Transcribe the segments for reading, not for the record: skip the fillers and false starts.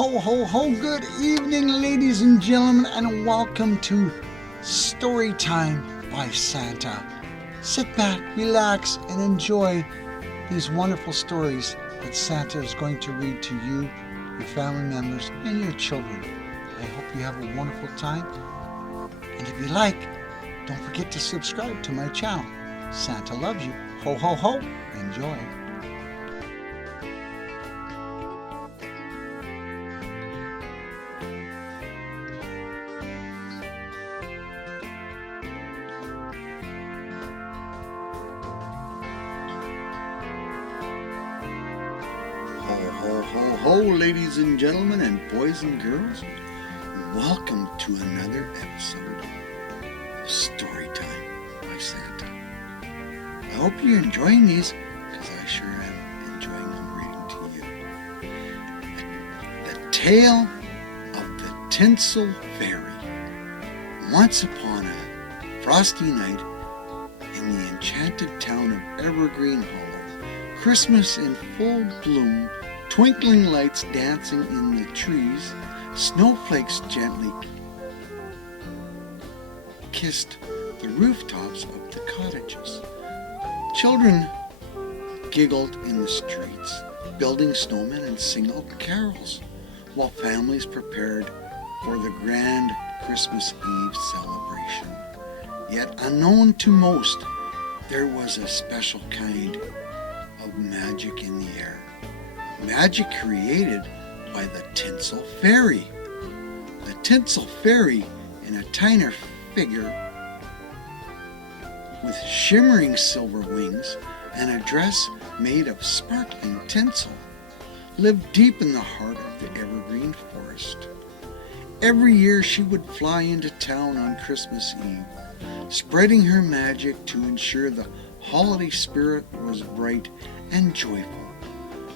Ho, ho, ho, good evening, ladies and gentlemen, and welcome to Storytime by Santa. Sit back, relax, and enjoy these wonderful stories that Santa is going to read to you, your family members, and your children. I hope you have a wonderful time, and if you like, don't forget to subscribe to my channel. Santa loves you. Ho, ho, ho. Enjoy. Ho, ho, ho, ho, ladies and gentlemen, and boys and girls. Welcome to another episode of Storytime by Santa. I hope you're enjoying these, because I sure am enjoying them reading to you. The Tale of the Tinsel Fairy. Once upon a frosty night in the enchanted town of Evergreen Hollow, Christmas in full bloom, twinkling lights dancing in the trees, snowflakes gently kissed the rooftops of the cottages. Children giggled in the streets, building snowmen and singing carols, while families prepared for the grand Christmas Eve celebration. Yet unknown to most, there was a special kind of magic in the air. Magic created by the Tinsel Fairy. The Tinsel Fairy, in a tiny figure with shimmering silver wings and a dress made of sparkling tinsel, lived deep in the heart of the evergreen forest. Every year she would fly into town on Christmas Eve, spreading her magic to ensure the holiday spirit was bright and joyful.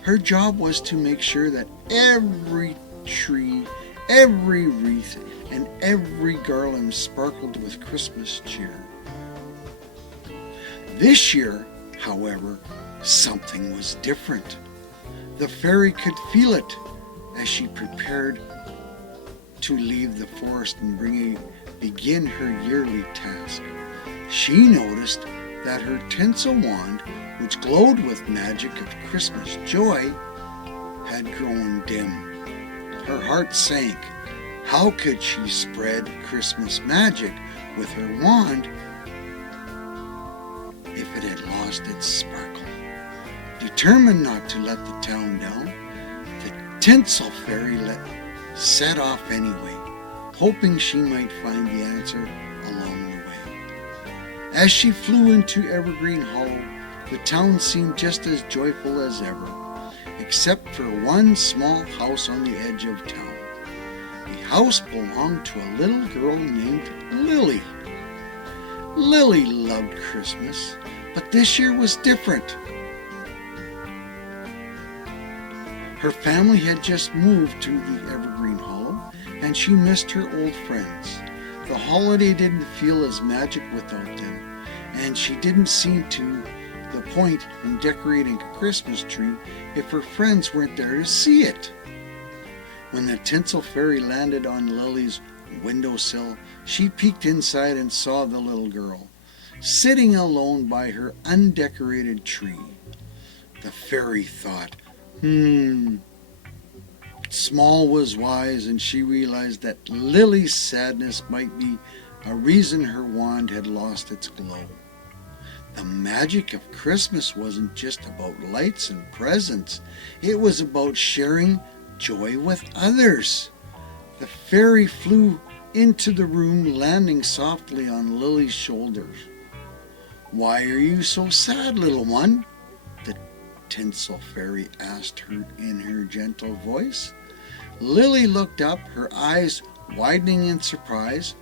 Her job was to make sure that every tree, every wreath, and every garland sparkled with Christmas cheer. This year, however, something was different. The fairy could feel it as she prepared to leave the forest and begin her yearly task. She noticed that her tinsel wand, which glowed with magic of Christmas joy, had grown dim. Her heart sank. How could she spread Christmas magic with her wand if it had lost its sparkle? Determined not to let the town down, the Tinsel Fairy set off anyway, hoping she might find the answer along the way. As she flew into Evergreen Hollow, the town seemed just as joyful as ever, except for one small house on the edge of town. The house belonged to a little girl named Lily. Lily loved Christmas, but this year was different. Her family had just moved to the Evergreen Hollow, and she missed her old friends. The holiday didn't feel as magic without them, and she didn't seem to the point in decorating a Christmas tree if her friends weren't there to see it. When the Tinsel Fairy landed on Lily's windowsill, she peeked inside and saw the little girl, sitting alone by her undecorated tree. The fairy thought, Small was wise, and she realized that Lily's sadness might be a reason her wand had lost its glow. The magic of Christmas wasn't just about lights and presents. It was about sharing joy with others. The fairy flew into the room, landing softly on Lily's shoulders. "Why are you so sad, little one?" the Tinsel Fairy asked her in her gentle voice. Lily looked up, her eyes widening in surprise.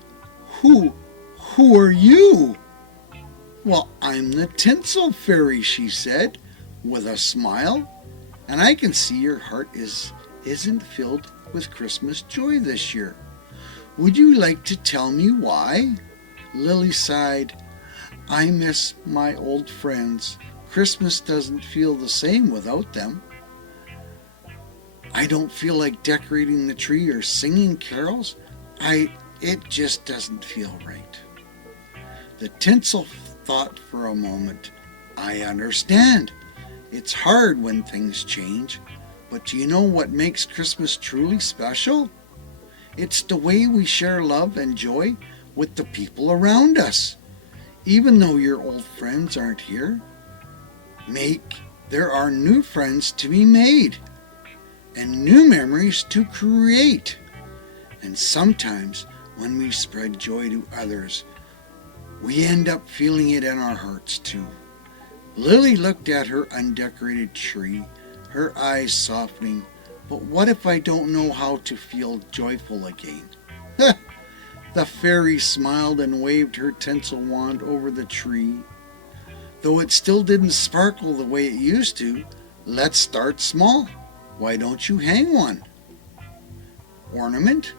Who are you?" "Well, I'm the Tinsel Fairy," she said, with a smile, "and I can see your heart isn't filled with Christmas joy this year. Would you like to tell me why?" Lily sighed. "I miss my old friends. Christmas doesn't feel the same without them." I don't feel like decorating the tree or singing carols. It just doesn't feel right. The tinsel thought for a moment. I understand. It's hard when things change, but do you know what makes Christmas truly special? It's the way we share love and joy with the people around us. Even though your old friends aren't here, there are new friends to be made and new memories to create. And sometimes when we spread joy to others, we end up feeling it in our hearts too. Lily looked at her undecorated tree, her eyes softening. But what if I don't know how to feel joyful again? The fairy smiled and waved her tinsel wand over the tree. Though it still didn't sparkle the way it used to, let's start small. Why don't you hang one ornament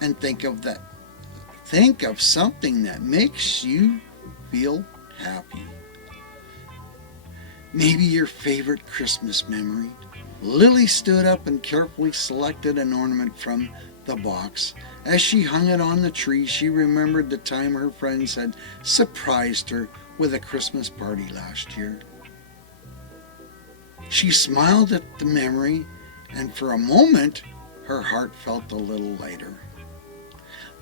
and think of something that makes you feel happy. Maybe your favorite Christmas memory. Lily stood up and carefully selected an ornament from the box. As she hung it on the tree, she remembered the time her friends had surprised her with a Christmas party last year. She smiled at the memory, and for a moment, her heart felt a little lighter.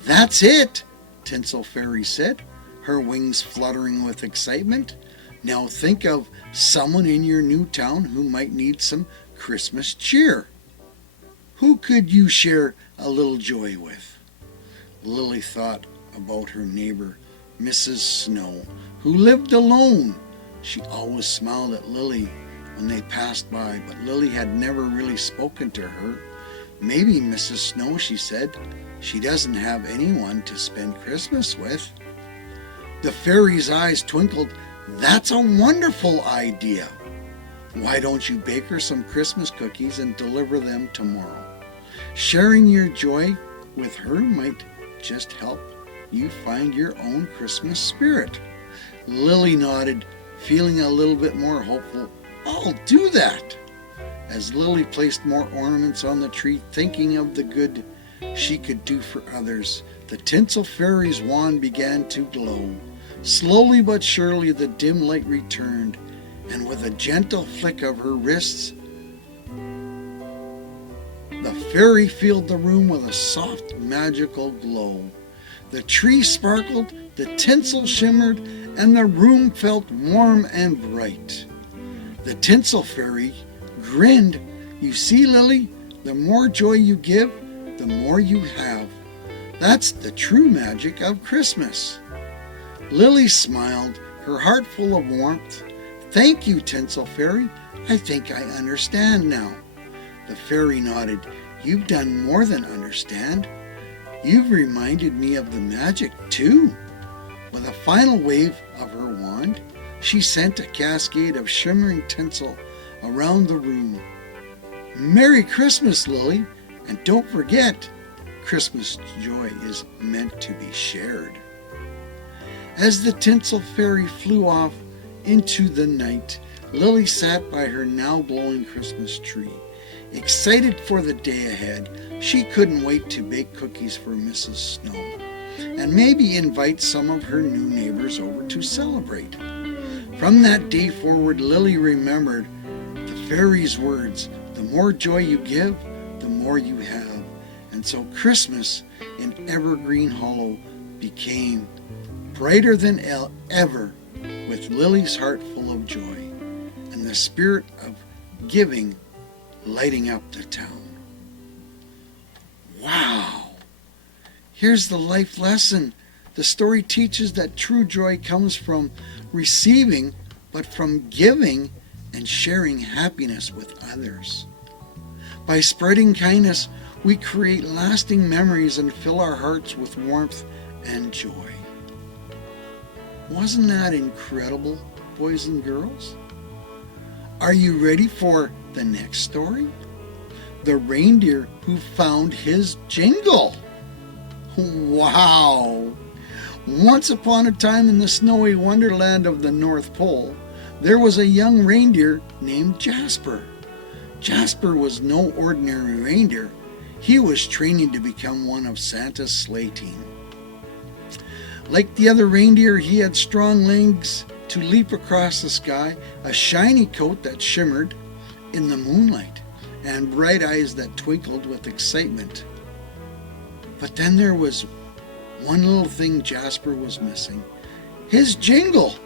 That's it, Tinsel Fairy said, her wings fluttering with excitement. Now think of someone in your new town who might need some Christmas cheer. Who could you share a little joy with? Lily thought about her neighbor, Mrs. Snow, who lived alone. She always smiled at Lily when they passed by, but Lily had never really spoken to her. Maybe Mrs. Snow, she said, she doesn't have anyone to spend Christmas with. The fairy's eyes twinkled. That's a wonderful idea. Why don't you bake her some Christmas cookies and deliver them tomorrow? Sharing your joy with her might just help you find your own Christmas spirit. Lily nodded, feeling a little bit more hopeful. I'll do that. As Lily placed more ornaments on the tree, thinking of the good she could do for others, the Tinsel Fairy's wand began to glow. Slowly but surely the dim light returned, and with a gentle flick of her wrists, the fairy filled the room with a soft, magical glow. The tree sparkled, the tinsel shimmered, and the room felt warm and bright. The Tinsel Fairy grinned. You see, Lily, the more joy you give, the more you have. That's the true magic of Christmas. Lily smiled, her heart full of warmth. Thank you, Tinsel Fairy. I think I understand now. The fairy nodded. You've done more than understand. You've reminded me of the magic, too. With a final wave of her wand, she sent a cascade of shimmering tinsel around the room. Merry Christmas, Lily, and don't forget, Christmas joy is meant to be shared. As the Tinsel Fairy flew off into the night, Lily sat by her now glowing Christmas tree. Excited for the day ahead, she couldn't wait to bake cookies for Mrs. Snow and maybe invite some of her new neighbors over to celebrate. From that day forward, Lily remembered the fairy's words, the more joy you give, the more you have. And so Christmas in Evergreen Hollow became brighter than ever, with Lily's heart full of joy and the spirit of giving lighting up the town. Wow! Here's the life lesson. The story teaches that true joy comes from receiving, but from giving and sharing happiness with others. By spreading kindness, we create lasting memories and fill our hearts with warmth and joy. Wasn't that incredible, boys and girls? Are you ready for the next story? The reindeer who found his Jingle. Wow! Once upon a time in the snowy wonderland of the North Pole, there was a young reindeer named Jasper. Jasper was no ordinary reindeer. He was training to become one of Santa's sleigh team. Like the other reindeer, he had strong legs to leap across the sky, a shiny coat that shimmered in the moonlight, and bright eyes that twinkled with excitement. But then there was one little thing Jasper was missing: his jingle.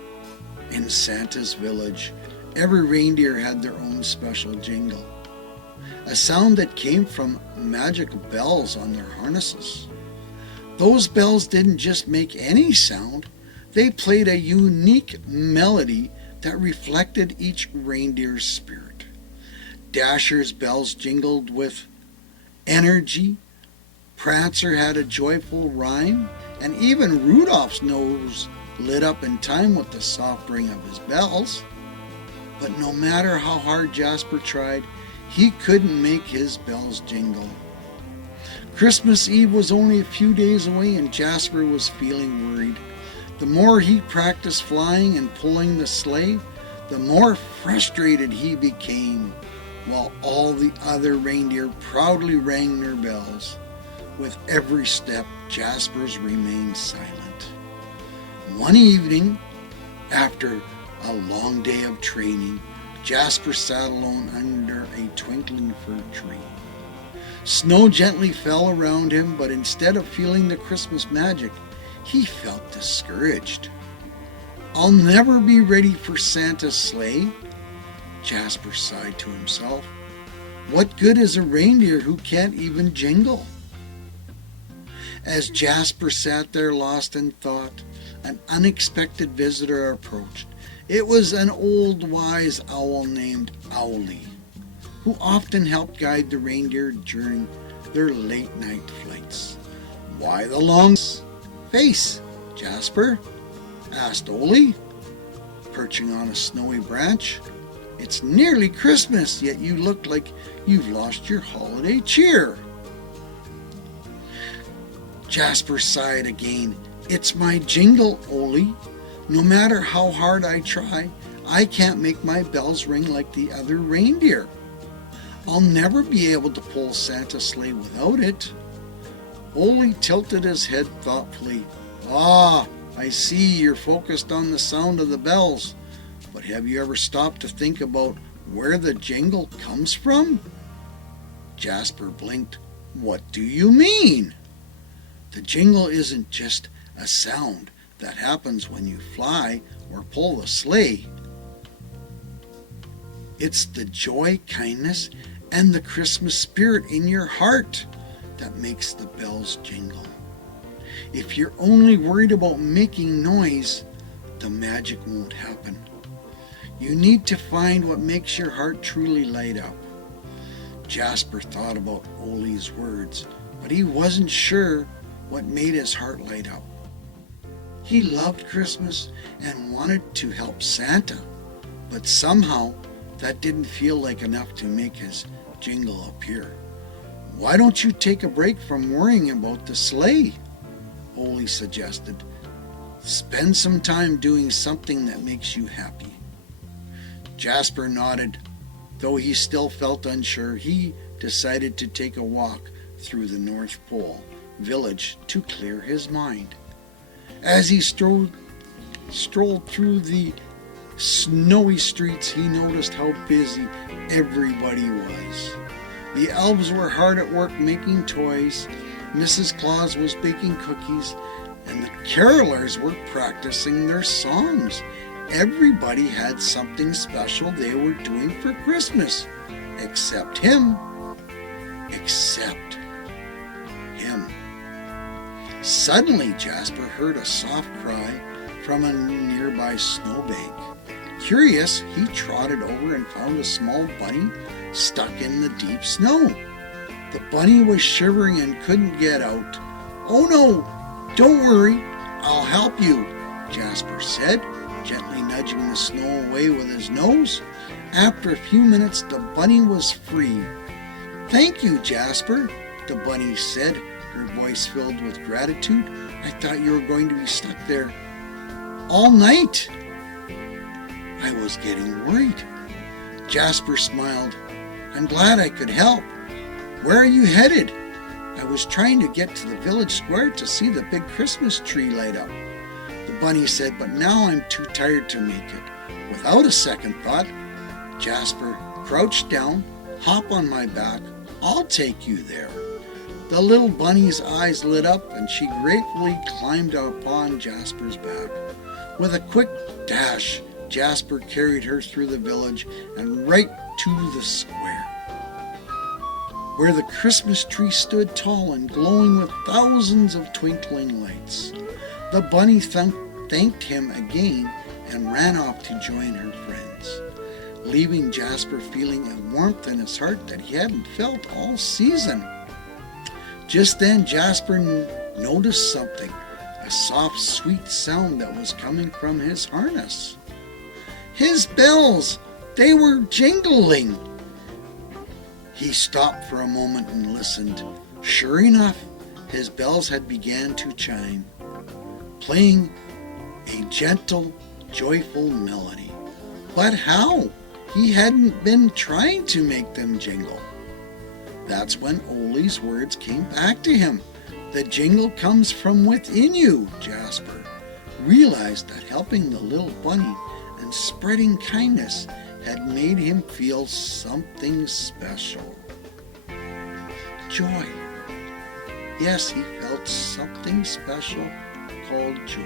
In Santa's village, every reindeer had their own special jingle, a sound that came from magic bells on their harnesses. Those bells didn't just make any sound, they played a unique melody that reflected each reindeer's spirit. Dasher's bells jingled with energy, Prancer had a joyful rhyme, and even Rudolph's nose lit up in time with the soft ring of his bells. But no matter how hard Jasper tried, he couldn't make his bells jingle. Christmas Eve was only a few days away, and Jasper was feeling worried. The more he practiced flying and pulling the sleigh, the more frustrated he became, while all the other reindeer proudly rang their bells. With every step, Jasper's remained silent. One evening, after a long day of training, Jasper sat alone under a twinkling fir tree. Snow gently fell around him, but instead of feeling the Christmas magic, he felt discouraged. "I'll never be ready for Santa's sleigh," Jasper sighed to himself. "What good is a reindeer who can't even jingle?" As Jasper sat there lost in thought, an unexpected visitor approached. It was an old wise owl named Owlie, who often helped guide the reindeer during their late night flights. "Why the long face, Jasper?" asked Owlie, perching on a snowy branch. "It's nearly Christmas, yet you look like you've lost your holiday cheer." Jasper sighed again. "It's my jingle, Owlie. No matter how hard I try, I can't make my bells ring like the other reindeer. I'll never be able to pull Santa's sleigh without it." Owlie tilted his head thoughtfully. "Ah, I see you're focused on the sound of the bells. But have you ever stopped to think about where the jingle comes from?" Jasper blinked. "What do you mean?" "The jingle isn't just a sound that happens when you fly or pull the sleigh. It's the joy, kindness, and the Christmas spirit in your heart that makes the bells jingle. If you're only worried about making noise, the magic won't happen. You need to find what makes your heart truly light up." Jasper thought about Ollie's words, but he wasn't sure what made his heart light up. He loved Christmas and wanted to help Santa, but somehow that didn't feel like enough to make his jingle appear. "Why don't you take a break from worrying about the sleigh?" Owlie suggested. "Spend some time doing something that makes you happy." Jasper nodded. Though he still felt unsure, he decided to take a walk through the North Pole village to clear his mind. As he strolled through the snowy streets, he noticed how busy everybody was. The elves were hard at work making toys, Mrs. Claus was baking cookies, and the carolers were practicing their songs. Everybody had something special they were doing for Christmas, except him. Except him. Suddenly, Jasper heard a soft cry from a nearby snowbank. Curious, he trotted over and found a small bunny stuck in the deep snow. The bunny was shivering and couldn't get out. "Oh no, don't worry, I'll help you," Jasper said, gently nudging the snow away with his nose. After a few minutes, the bunny was free. "Thank you, Jasper," the bunny said, her voice filled with gratitude. "I thought you were going to be stuck there all night." "I was getting worried." Jasper smiled. I'm glad I could help. Where are you headed? I was trying to get to the village square to see the big Christmas tree light up. The bunny said, but now I'm too tired to make it. Without a second thought, Jasper crouched down, hop on my back, I'll take you there. The little bunny's eyes lit up and she gratefully climbed upon Jasper's back. With a quick dash, Jasper carried her through the village and right to the square, where the Christmas tree stood tall and glowing with thousands of twinkling lights. The bunny thanked him again and ran off to join her friends, leaving Jasper feeling a warmth in his heart that he hadn't felt all season. Just then Jasper noticed something, a soft, sweet sound that was coming from his harness. His bells! They were jingling! He stopped for a moment and listened. Sure enough, his bells had began to chime, playing a gentle, joyful melody. But how? He hadn't been trying to make them jingle. That's when Ole's words came back to him. The jingle comes from within you, Jasper realized that helping the little bunny and spreading kindness had made him feel something special. Joy. Yes, he felt something special called joy.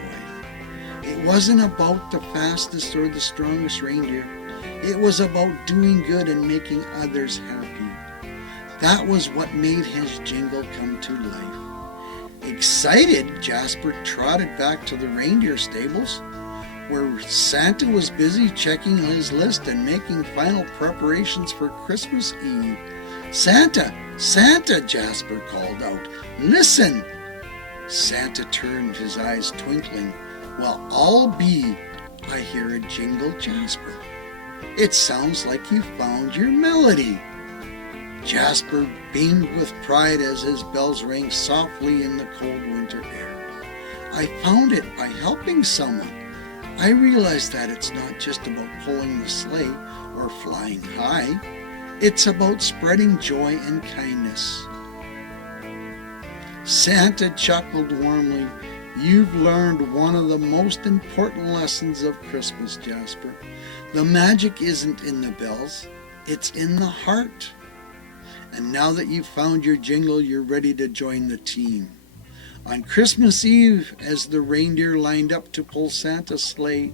It wasn't about the fastest or the strongest reindeer. It was about doing good and making others happy. That was what made his jingle come to life. Excited, Jasper trotted back to the reindeer stables, where Santa was busy checking his list and making final preparations for Christmas Eve. Santa! Santa! Jasper called out. Listen! Santa turned, his eyes twinkling. Well, I'll be, I hear a jingle, Jasper. It sounds like you found your melody. Jasper beamed with pride as his bells rang softly in the cold winter air. I found it by helping someone. I realized that it's not just about pulling the sleigh or flying high. It's about spreading joy and kindness. Santa chuckled warmly. You've learned one of the most important lessons of Christmas, Jasper. The magic isn't in the bells, it's in the heart. And now that you've found your jingle, you're ready to join the team. On Christmas Eve, as the reindeer lined up to pull Santa's sleigh,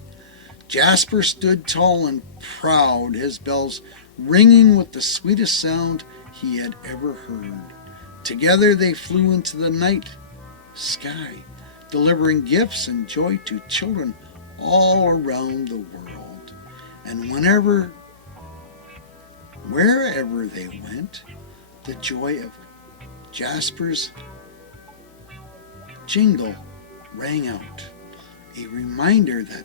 Jasper stood tall and proud, his bells ringing with the sweetest sound he had ever heard. Together they flew into the night sky, delivering gifts and joy to children all around the world. And wherever they went, the joy of Jasper's jingle rang out, a reminder that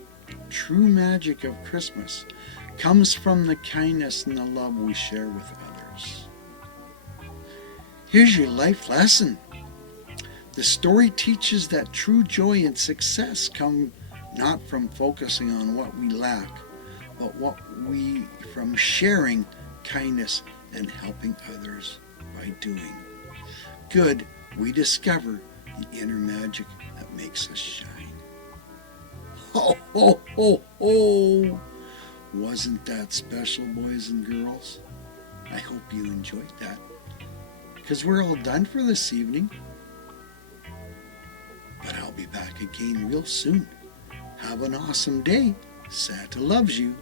true magic of Christmas comes from the kindness and the love we share with others. Here's your life lesson. The story teaches that true joy and success come not from focusing on what we lack, but from sharing kindness and helping others by doing good. We discover the inner magic that makes us shine. Ho, ho, ho, ho! Wasn't that special, boys and girls? I hope you enjoyed that, because we're all done for this evening. But I'll be back again real soon. Have an awesome day. Santa loves you.